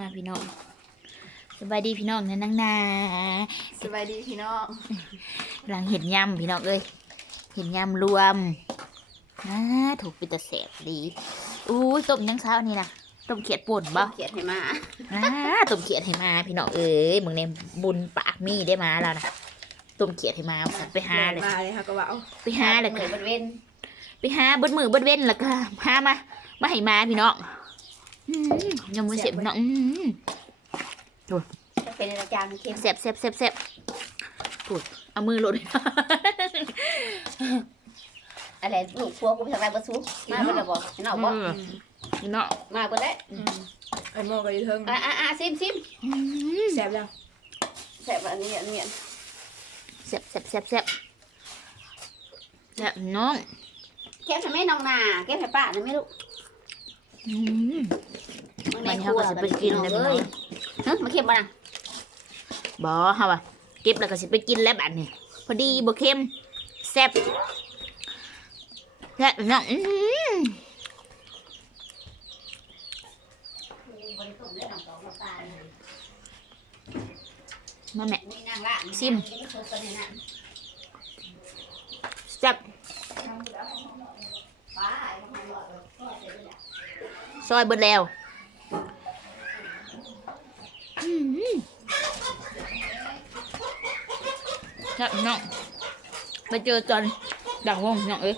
มาพี่น้องสบายดีพี่น้องนะนังนาสบายดีพี่น้องกำลังเห็นยำพี่น้องเอ้ยเห็นยำรวมนะถูกเป็นตะแสบดีอู้ยต้มยังเช้านี่นะต้มเขียดป่นบ่เขียดให้มาอ่าต้มเขียดให้มา พี่น้องเอ้ยมึงเนี่ยบุญปากมีได้มาแล้วนะต้มเขียดให้มาไปหาเลยมาเลยค่ะก็ว่าเอาไปหาเลยเหมือนบริเวณไปหาเบดมือเบดเว้นแล้วก็หามามาให้มาพี่น้อง อืมยำมันเสียบพี่น้องอืมจะเป็นอาจารย์เค็มเสียบเสียบเสียบเสียบพูดเอามือหลุดอะไรลูกพัวกูไปทำอะไรบ้าซุมาเบิ่งแล้วบอกเห็นเอาบ่พี่น้องมาเบิ่งได้ไอ้โมก็อยู่เทิงอ่าอ่าอ่าซิมซิมอืมแซ่บยังแสบอันนี้อันนี้เสียบเสียบเสียบเสียบเสียบน้องแก้มทำไมน้องนาแก้มให้ป้าทำไมลูกอื มมึงมัในนคเขารัวก็จะไปกินเลยพี่น้เลองยฮะมาเค็มบ่นะบอเฮาว่ะเก็บแล้วก็สิไปกินแล้วบัดนี้พอดีบ่เค็มแซ่บแซ่บพี่น้องอืมมาแม่นี่นางละซิมแซ่บ ซอยเบิดแล้วอืมแซ่บพี่น้องไปเจอจอนดังวงพี่น้องเอ้ย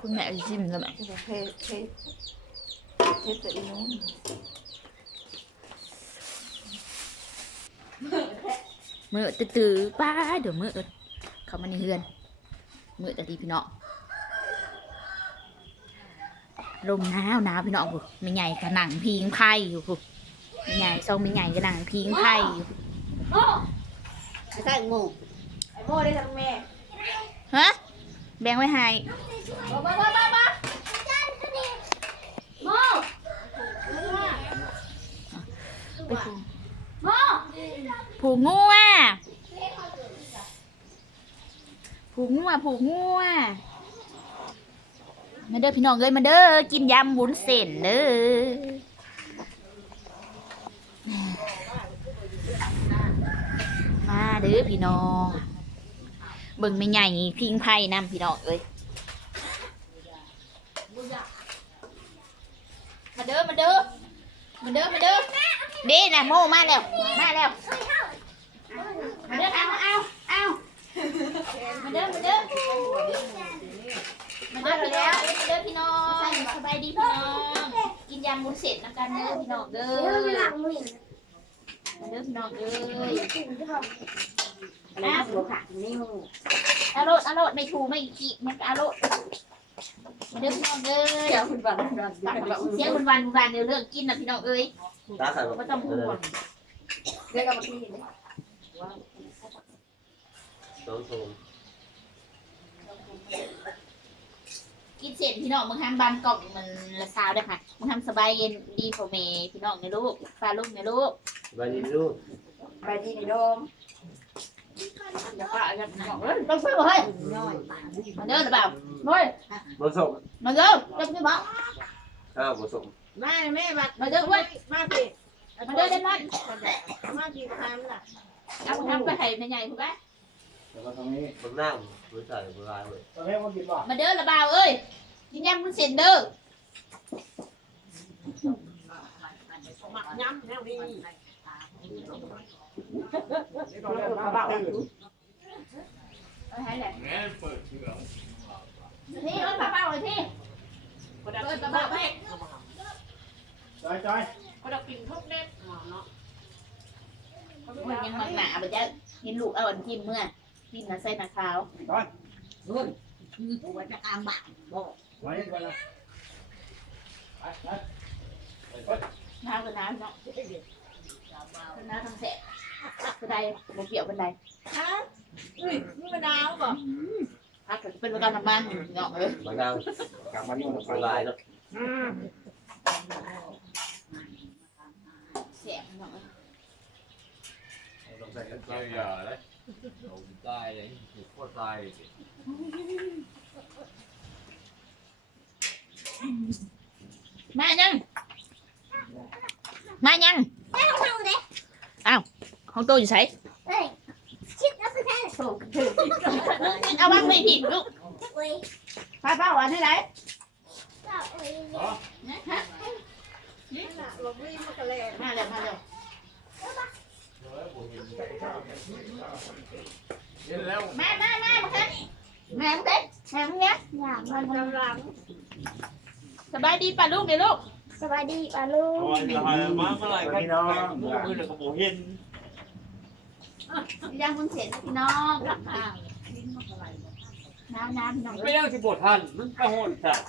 คุณแม่ชิมแล้วแม่เทเทเทใส่อีนู้นมือตื้อๆป้าเดี๋ยวมือเขามาในเฮือนมือแต่ดีพี่น้อง ลมหนาวหนาวพี่น้องพุ่ไม่ใหญ่กระหนังพิงไพ่อยู่พุ่ไม่ใหญ่ทรงไม่ใหญ่กระหนังพิงไพ่อยู่โอ้ใส่หมูไอ้โมได้ทั้งแม่ฮะแบ่งไว้ให้บ้าบ้าบ้าบ้าบ้าโมไปผูโมผูกงัวผูกงัวผูกงัว มาเด้อพี่น้องเอ้ยมาเด้อกินยำวุ้นเส้นเด้อมาเด้อพี่น้องเบิ่งไม่ใหญ่พิงไพ่นำพี่น้องเอ้ยมาเด้อมาเด้อมาเด้อมาเด้อเด้นะโมมาแล้วมาแล้วมาเด้อเอาเอาเอามาเด้อมาเด้อ มาเด้อพี่น้องมาเด้อพี่น้องสบายดีพี่น้อง กินยำมุ้นเสร็จน้ำกันเด้อพี่น้องเด้อมาเด้อพี่น้องเด้อน้ำหัวขาดนิ้วอาโรดอาโรดไม่ถูไม่ขี้มันอาโรดมาเด้อพี่น้องเด้เดี๋ยอวคุณบอกคุณบอกเสียงวันวันวันเดี๋ยวเรื่องกินนะพี่น้องเอ้ยตาใส่ไม่ต้องห่วงเดี๋ยวเราไปที่สองโถ กินเสร็จพี่น้องมึงทำบานกล่องมันละซาวได้อค่ะมึงทำสบายเย็นดีพอเมย์พี่น้องในลูกปลาลูกในลูกวันนี้ลูกไปที่ในโดมเดี๋ยวป้าจะบอกว่าต้องซื้อบ่เฮ้ยน้อยมาเด้อหรือเปล่าเฮ้ยผสมมาเด้อจะซื้อบ่อ้าวผสมมาแม่บัดมาเด้อเว้ยมาพี่มาเด้อได้ไหมมาพี่ทำล่ะเอาทำไปให้แม่ใหญ่ถูกไหม แล้วก็ตรงนี้มันนั่งบริษัทบริษัทเลยตรงนี้มันกินบ่มาเด้อละบ่าวเอ้ยยินยำมุนเส้นเด้อย้ำแนวนี้เอาให้แหละนี่เอาปลาเป้าเลยที่เปิดปลาเป้าให้จอยจอยก็เรากินทุกเด็ดเนาะมันยังมังหนาบ่จะเห็นลูกเอาอันกินเมื่อ กินน่ะใส่หน้าขาวว่าจะกลางบ้านบอกไว้ก่อนนะไปไปน้ำกับน้ำเนาะน้ำทำแสบบันไดบ่เกี่ยวบันไดฮะอุ้ยนี่มะนาวบ่พักก็เป็นประกันทำบ้านเนาะเอ้ยมันนั่งกลับมานี่มันบริษัทเนาะแสบเนาะต้องใส่กัน Sao giờ đấy? Đầu tay đấy, một có tay thì มาจังเมายังอ้าวของโตอยู่ไสเอาวางไปผิดลูกป้าป้าหวานให้ไหนลงวิ่งมากระเลมาเร็วมาเร็วเห็นแล้วมามามามาครับแม่มึงเด็กแม่มึงเนี้ยมันกำลังสบายดีป่ะลูกเดี๋ยวลูกสวัสดีป้าลุงโอ้ยจะหายมาเมื่อไหร่ครับน้องมือเลยก็บอกเห็นยังคุณเสร็จพี่น้องกลับมาน้ำน้ำพี่น้องไม่ได้ที่บทท่านมันกระโหนสัตว์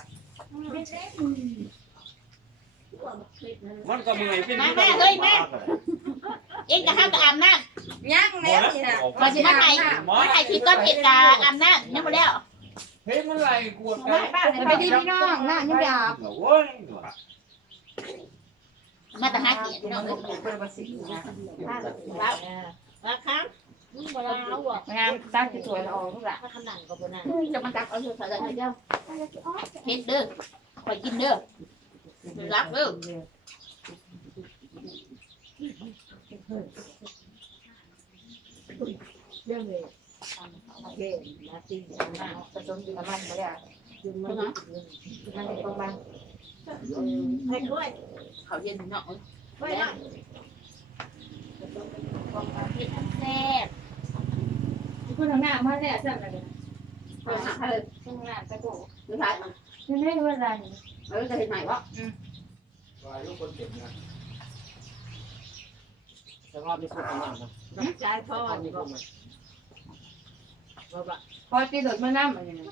มันก็มีไงเป็นแม่เฮ้ยแม่ อ็งกับห้ามกับอาบน้ยังแล้วนี่นะำมาสิมาไทยมาไทยคิดต้นเห็ดกาอาบน้ำยังไม่แล้วเฮ้ยมันไหลกวดไปดีพี่น้องนะยังไม่อาบโอ้ยมาแต่หาเกียรติน้องเลยเป็นภาษีนะราคามึงบ่ลาเอาบ่งามตั้งที่สวยออกทุกละถ้าขนาดก็บ่น่าจะมาตักเอาเถอะใส่เจ้าเฮ็ดเด้อคอยกินเด้อรักเด้อ เรื่องเลยโอเคมาตีนะผสมอยู่กับมันบ่ได้ยืมมันมันประมาณให้กล้วยเขาเย็นเนาะกล้วยนะเฮ็ดแซ่บคุณทางหน้ามาแล้วจังเลยเออหักเลยทางหน้าตะโกสุดท้ายมันนี่ไม่รู้อะไรเออจะเห็นใหม่วะ สภาพไม่สุดขนาดนะใจพ่อนี่บ่บ่บ่พอตีรถมาน้ำอะไรเนี่ย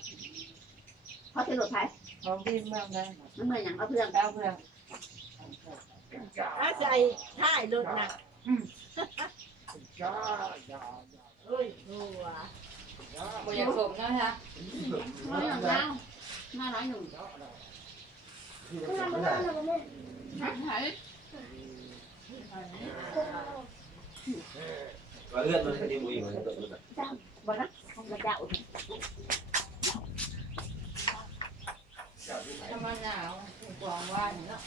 เขาจะหลดไทยของที่เมืองนั้นมันเหมือนอย่างเอาเพื่อนแล้วเพื่อนถ้าใจท้ายรถนะเอ้ยโอ้ว่ะบ่อยากส่งนะคะน้อยอย่งแล้วมาน้อยหนึ่งหาย ว่าเลือดมันจะมีมันตกมันบ่นะของกระเจ้าถ้ามันหนาวกวางว่าเนาะ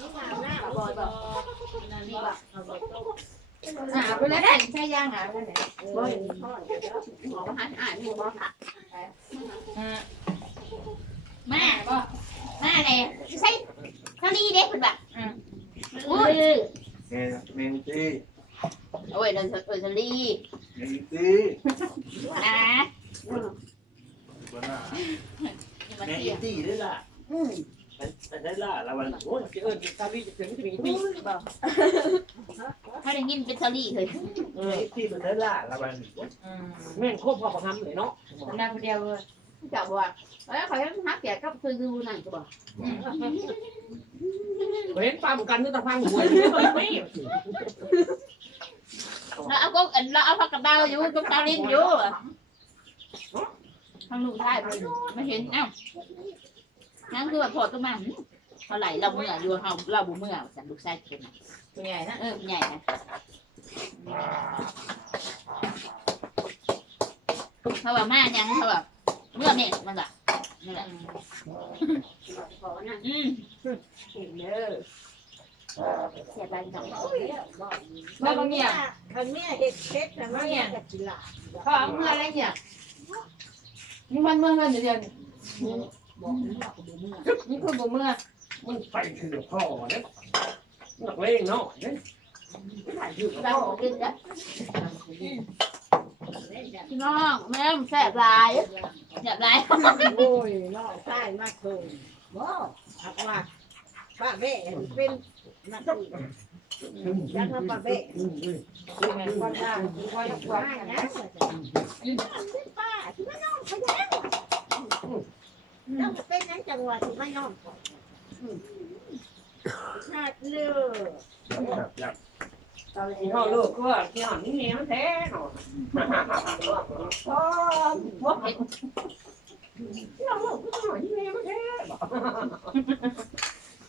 ลูกหลานหน้าบ่บ่นั่นนี่บ่หาไปแล้วใช่ย่างหาไปไหนบ่หมอหายหายหมอค่ะ อ่า แม่บ่แม่เลยใช่เท่านี้เด็กคุณแบบ อุ้ยเมเมนจีโอ้ยเดินเดินสลีเมนจีนะบ้าน่ามาแม่เที่อิยนดี้ได้ล่ะแต่ได้ล่ะแล้ววันโอ้ยเอิญตาบีจะถึงจะมีปีถ้าได้ยินเป็นสลีเลยเออที่มันได้ล่ะแล้ววันอืมแม่งโคตรพอประคำเลยเนาะนั่งคนเดียวเลย เจ้าบอกว่าเอ้ยขอให้ฮักแก่กับคือดูนั่นก็บอกเห็นปั๊มกันนี่ตะพังหัวไม่เราเอาก็เราเอาผักกระเดาอยู่กับตาลินอยู่ทางลูกชายไปไม่เห็นเอ้านั่นคือว่าพอตัวมันเท่าไหร่เราเมื่ออยู่เราเราบุเมื่อสันลูกชายเป็นตัวใหญ่นะเออใหญ่นะเขาว่ามายังเขาว่า เมื่อเนี่ยมันแบบนี่แหละอืมเด้อเสียไปสองแล้วบางอย่างคันเมียเฮ็ดเฮ็ดน่ะมันอยากจะกินล่ะเขาเอาเมื่ออะไรเนี่ยนี่มันเมื่อเงินเดือนบอกนี่บอกบุเมื่อนี่คือบ่เมื่อมันไปคือพ่อเนี่ยนักเลงเนาะเนี่ยเรากินแล้ว พี่น้องแม่แซ่บลายแซ่บลายโอ้ยน้องชายมากเลยบ่อักว่าป้าเบ้เป็นนักตียักษ์ป้าเบ้คือแม่ความยากความยากความป้านะนะป้าที่มาน้องเขาแล้วต้องเป็นนั้นจังหวะที่มาน้องนาดเลือที่ ห้องลูกก็ที่ห้องนี่เนี่ยมันแท้เนาะพ่อที่ห้องลูกก็ห้องนี่เนี่ยมันแท้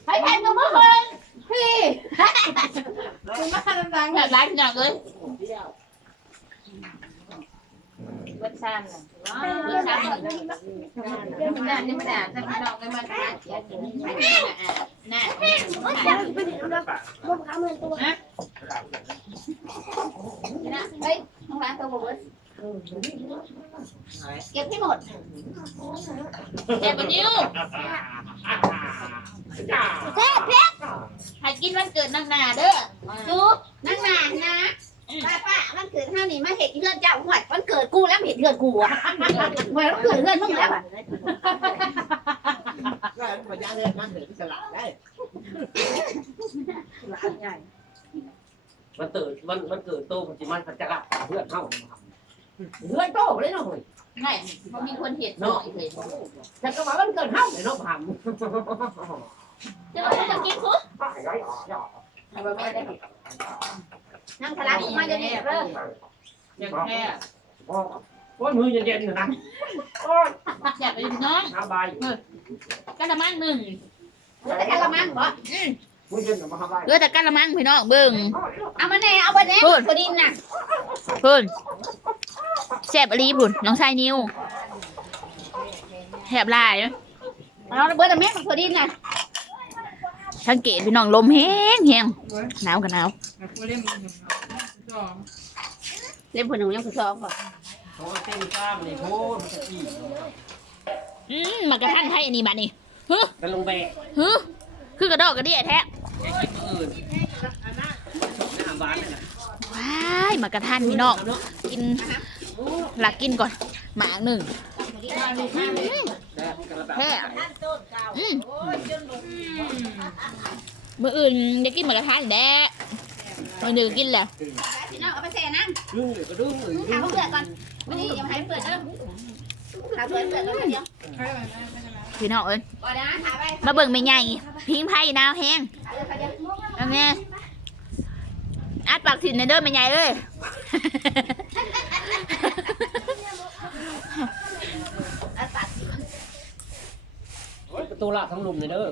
ให้แทนกับมือคนพี่คือมาดังแซ่บลายพี่น้องเลยเดียวๆเวทซันน่ะมีช้างเรื่องมันด่านี่มันด่าแต่พี่น้องเลยมาด่าเสียไม่น่ะบ่ค้าเงินตัว นะเฮ้ยน้องร้านตัวบอกว่าเก็บให้หมดเก็บไปนิ้วแซ่บแซ่บให้กินวันเกิดนางนาเด้อจูนางนานะป้าป้าวันเกิดเท่านี้มาเห็ดเพื่อนเจ้าหวดวันเกิดกูแล้วเห็ดเพื่อนกูอะเหมือนวันเกิดเพื่อนมึงแล้วอะก็บ่ยาเลยมันถึงสลัดได้หลานใหญ่ มันเกิดมันมันเกิดโตมันสิมันจะกลับเพื่อนเข้าเพื่อนโตเลยเนาะเฮ้ยไม่มันมีคนเห็ดหน่อยเลยแต่ก็ว่ามันเกิดเข้าเลยเนาะพังจะมาจะกินคุกนั่งทะลักมาจะเนี่ยเริ่มยังแค่โอ้ยมือเย็นๆอยู่นะโอ้ยอยากไปน้องสบายกะละมังหนึ่งเหลือแต่กะละมังบ่ มือเย็นอยู่มาสบายเหลือแต่กะละมังพี่น้องเบิ่ง เอามาแน่เอาไปแน่พอดินน่ะพุ่นแซ่บอลีพุ่นน้องชายนิวแซ่บหลาย เอาเบิดแต่แม่พอดินน่ะสังเกตพี่น้องลมแห้งแห้งหนาวกับหนาวเล่นพุ่นหนึ่งยังคือสองบ่โอ้ยเต้นกล้ามเลยโคตรมันจะขี้อืมมากระทันไทยอันนี้บัดนี้กันลงแบกฮึคือกระดอกกระเดี่ยแท้ อื่นหน้าบ้านนี่นะ ว้ายมากระทันพี่น้องกินหลักกินก่อนหมากหนึ่งแท้อืมมื่ออื่นจะกินหมูกระทะแด้วันนึงกินแล้วพี่น้องเอาไปแช่นั่งดึงหรือกระดึงหรือถามเพื่อนก่อนวันนี้ยังให้เพื่อนเด้อถามเพื่อนเพื่อนก่อนเดียวพี่น้องเอ้ยมาเบิ่งไม่ใหญ่พิงไพ่นาวแห้งเอาไงอัดปาก ถิ่นในเด้อไม่ใหญ่เอ้ยประตูละทั้งลุมเลยเด้อป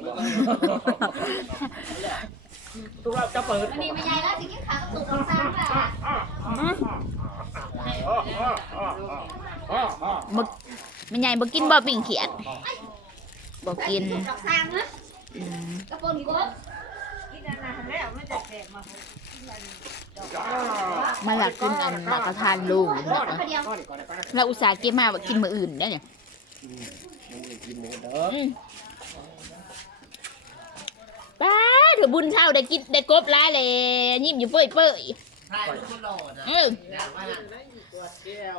ระตูละจะเปิดวันนี้ไม่ใหญ่แล้วสิกินข้าวกับสุกกับซางค่ะไม่ใหญ่บ่กินบ่ปิ่งเขียดบ่กินกับสร้างนะอืมกระปนกบกินอันนั้นแล้วมันจะแตกมา มาหลักกินอันหลักกระทานลูกก้อนเดียวเราอุตส่าห์เก็บมาว่ากินมืออื่นได้เนี่ยป้าถือบุญเท่าได้กินได้กบหล้ายเลยยิ้มอยู่เปื่อยเปื่อย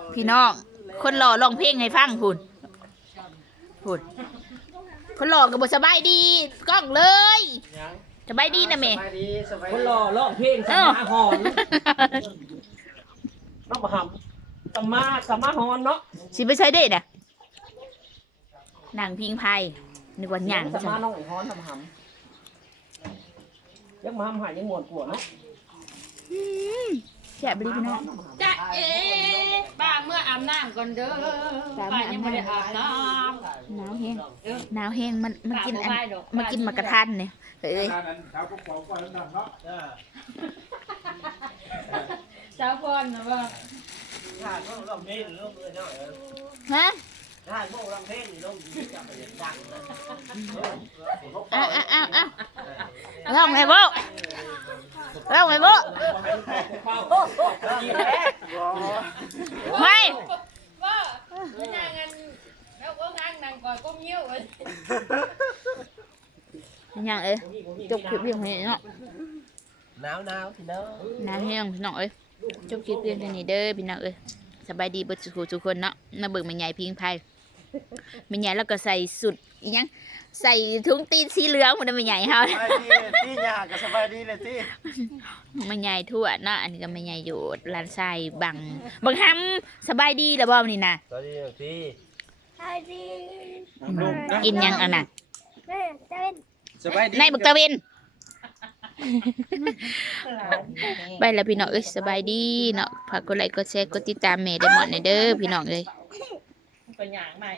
ๆพี่น้อง คนหล่อร้องเพลงให้ฟังพูนพูนคนหล่อก็บ่สบายดีกล้องเลย สบายดีนะแม่คนรอร้องเพลงสมาหอนน้องมาหำสมาสมาหอนเนาะสิไปใช้ได้น่ะนางพิงไพนึกว่าหยังสจัมางน้องหอนน้องมาหำยังมาหำหายยังหมดปวดเนาะแซ่บดีพี่น้องจ้าเอ๋ป้าเมื่ ออาบน้ำก่อนเด้อป้ายังไม่ได้อาบน้หนาวแห้งหนาวแห้งมันำมันกินอันป้าบ่ไหวดอกมากินหมากกระทันเนี่ยเอ้ยงานนั้นเช้าก็ปอกก่อนแล้วเนาะเจ้าพรนะว่าถ่ายพวกร้องเพลงร้องเลยเนาะฮะถ่ายพวกร้องเพลงร้องจับไปดังนะอ้าวอ้าวอ้าวอ้าวร้องไงโบร้องไงโบไม่ว่าไม่นางกันแล้วก็งานนางก่อนก้มเยี่ยวเลยยังเอ้ยจบคลิปเพียงเท่านี้เนาะหนาวหนาวพี่น้องหนาวแห้งพี่น้องเอ้ยจบคลิปเพียงเท่านี้เด้อพี่น้องเอ้ยสบายดีเบิดสุขทุกคนเนาะมาเบิ่งแม่ใหญ่พิงไพ่ แม่ใหญ่แล้วก็ใส่สุดอีหยังใส่ถุงตีนสีเหลืองหมดเลยแม่ใหญ่เฮา สบายดีที่ยากก็สบายดีเลยที่แม่ใหญ่ทั่วเนาะอันนี้ก็แม่ใหญ่อยู่ลานทรายบังบังฮัมสบายดีแล้วบ่มื้อนี่นะสวัสดีที่กินยังอันน่ะสบายดีในบักตะเวนไปแล้วพี่น้องเอ้ยสบายดีเนาะฝากกดไลค์กดแชร์กดติดตามแม่ได้หมดในเด้อพี่น้องเอ้ยเป็น อย่างใหม่